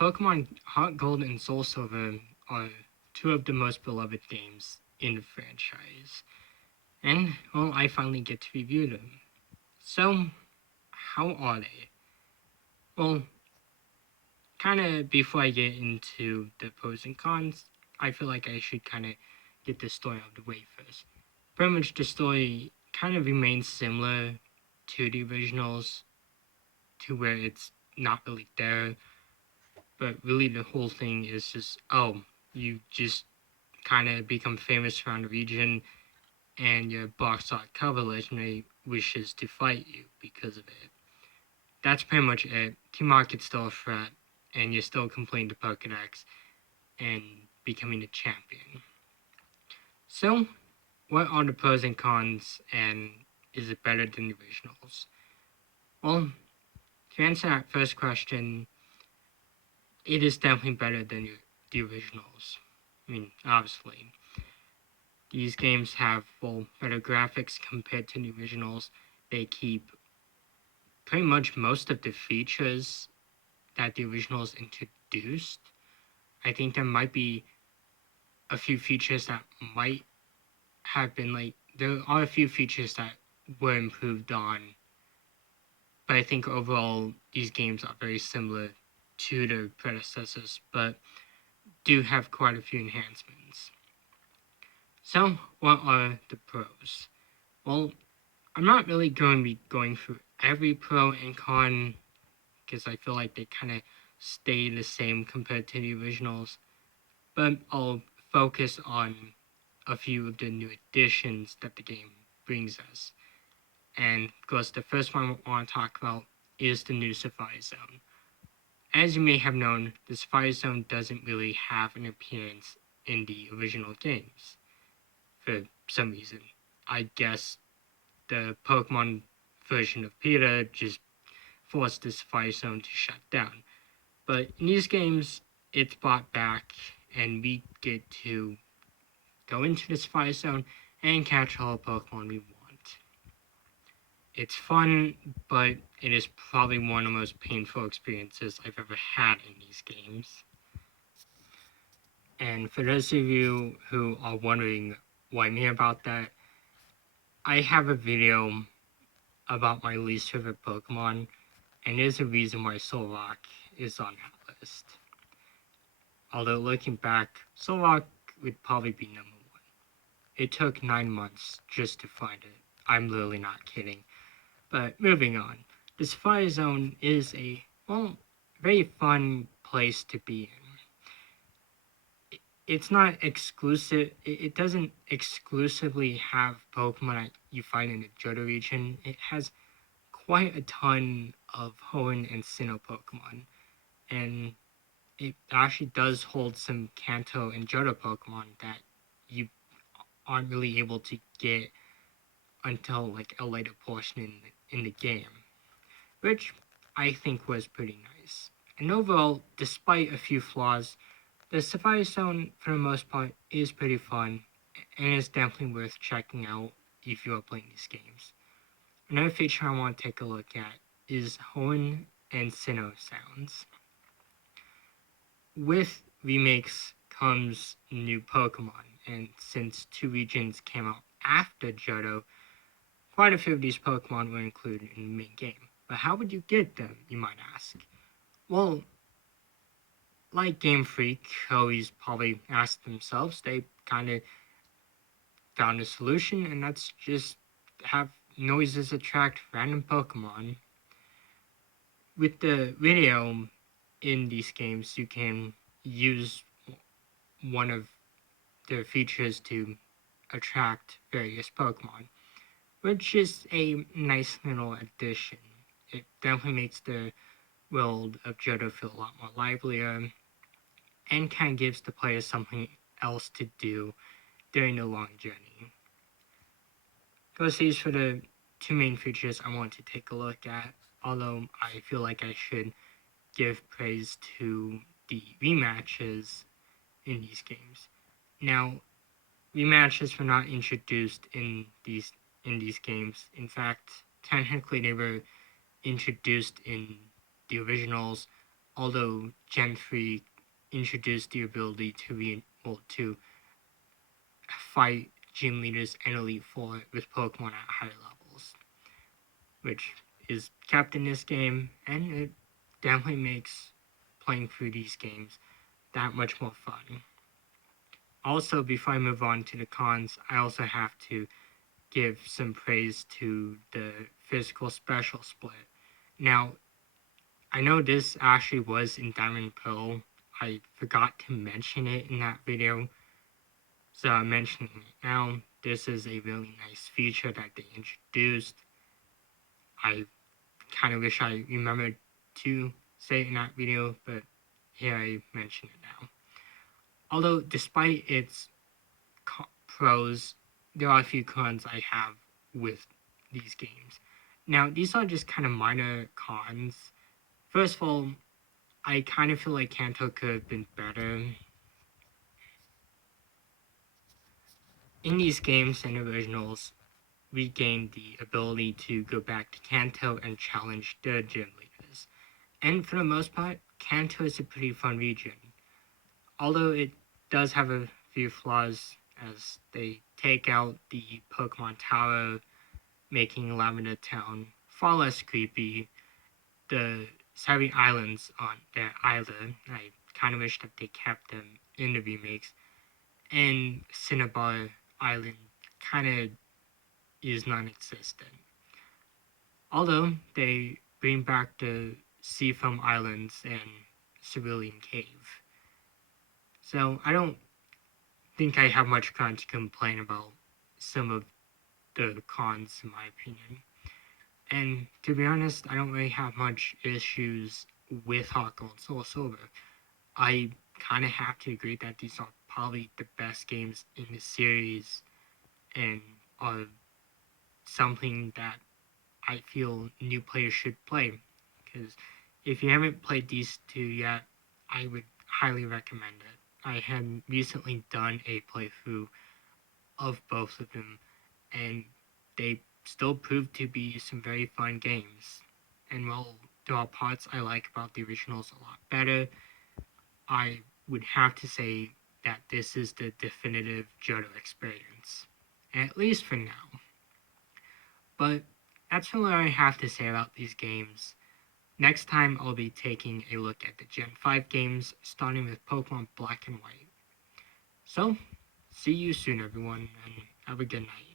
Pokemon HeartGold and SoulSilver are two of the most beloved games in the franchise, and well, I finally get to review them. So, how are they? Well, kind of before I get into the pros and cons, I feel like I should kind of get the story out of the way first. Pretty much the story kind of remains similar to the originals, to where it's not really there, but really the whole thing is just, oh, you just kind of become famous around the region, and your box art cover legendary wishes to fight you because of it. That's pretty much it. Team Rocket's still a threat, and you're still completing the Pokedex and becoming a champion. So, what are the pros and cons, and is it better than the originals? Well, to answer that first question, it is definitely better than the originals. I mean, obviously. These games have, well, better graphics compared to the originals. They keep pretty much most of the features that the originals introduced. I think there might be a few features that might have been like, there are a few features that were improved on, but I think overall these games are very similar to their predecessors, but do have quite a few enhancements. So, what are the pros? Well, I'm not really going to be going through every pro and con because I feel like they kind of stay the same compared to the originals, but I'll focus on a few of the new additions that the game brings us. And of course, the first one I want to talk about is the new Safari Zone. As you may have known, the Safari Zone doesn't really have an appearance in the original games for some reason. I guess the Pokemon version of Peter just forced the Safari Zone to shut down. But in these games, it's brought back, and we get to go into the Safari Zone and catch all the Pokemon we want. It's fun, but it is probably one of the most painful experiences I've ever had in these games. And for those of you who are wondering why me about that, I have a video about my least favorite Pokemon, and there's a reason why Solrock is on that list. Although looking back, Solrock would probably be number one. It took 9 months just to find it. I'm literally not kidding. But moving on, the Safari Zone is a, well, very fun place to be in. It's not exclusive, it doesn't exclusively have Pokemon that you find in the Johto region. It has quite a ton of Hoenn and Sinnoh Pokemon, and it actually does hold some Kanto and Johto Pokemon that you aren't really able to get until like a later portion in the game, which I think was pretty nice. And overall, despite a few flaws, the Safari Zone for the most part is pretty fun and is definitely worth checking out if you are playing these games. Another feature I want to take a look at is Hoenn and Sinnoh sounds. With remakes comes new Pokemon, and since two regions came out after Johto, quite a few of these Pokemon were included in the main game. But how would you get them, you might ask? Well, like Game Freak always probably asked themselves, they kind of found a solution, and that's just have noises attract random Pokemon. With the video in these games, you can use one of their features to attract various Pokemon, which is a nice little addition. It definitely makes the world of Johto feel a lot more livelier and kind of gives the player something else to do during the long journey. Those these for the two main features I want to take a look at, although I feel like I should give praise to the rematches in these games. Now, rematches were not introduced in these games. In fact, technically they were introduced in the originals although Gen 3 introduced the ability to fight gym leaders and Elite Four with Pokemon at higher levels, which is kept in this game, and it definitely makes playing through these games that much more fun. Also, before I move on to the cons, I also have to give some praise to the physical special split. Now, I know this actually was in Diamond Pearl. I forgot to mention it in that video, so I'm mentioning it now. This is a really nice feature that they introduced. I kind of wish I remembered to say it in that video, but here I mention it now. Although, despite its pros, there are a few cons I have with these games. Now, these are just kind of minor cons. First of all, I kind of feel like Kanto could have been better. In these games and originals, we gained the ability to go back to Kanto and challenge the gym leaders. And for the most part, Kanto is a pretty fun region. Although it does have a few flaws, as they take out the Pokemon Tower, making Lavender Town far less creepy. The 7 islands on their island, I kind of wish that they kept them in the remakes. And Cinnabar Island kind of is non-existent. Although they bring back the Seafoam Islands and Cerulean Cave. So I don't think I have much ground to complain about some of the cons in my opinion. And to be honest, I don't really have much issues with HeartGold and SoulSilver. I kind of have to agree that these are probably the best games in the series and are something that I feel new players should play. Because if you haven't played these two yet, I would highly recommend it. I had recently done a playthrough of both of them, and they still prove to be some very fun games. And while there are parts I like about the originals a lot better, I would have to say that this is the definitive Johto experience, at least for now. But that's all I have to say about these games. Next time I'll be taking a look at the Gen 5 games, starting with Pokemon Black and White. So, see you soon everyone, and have a good night.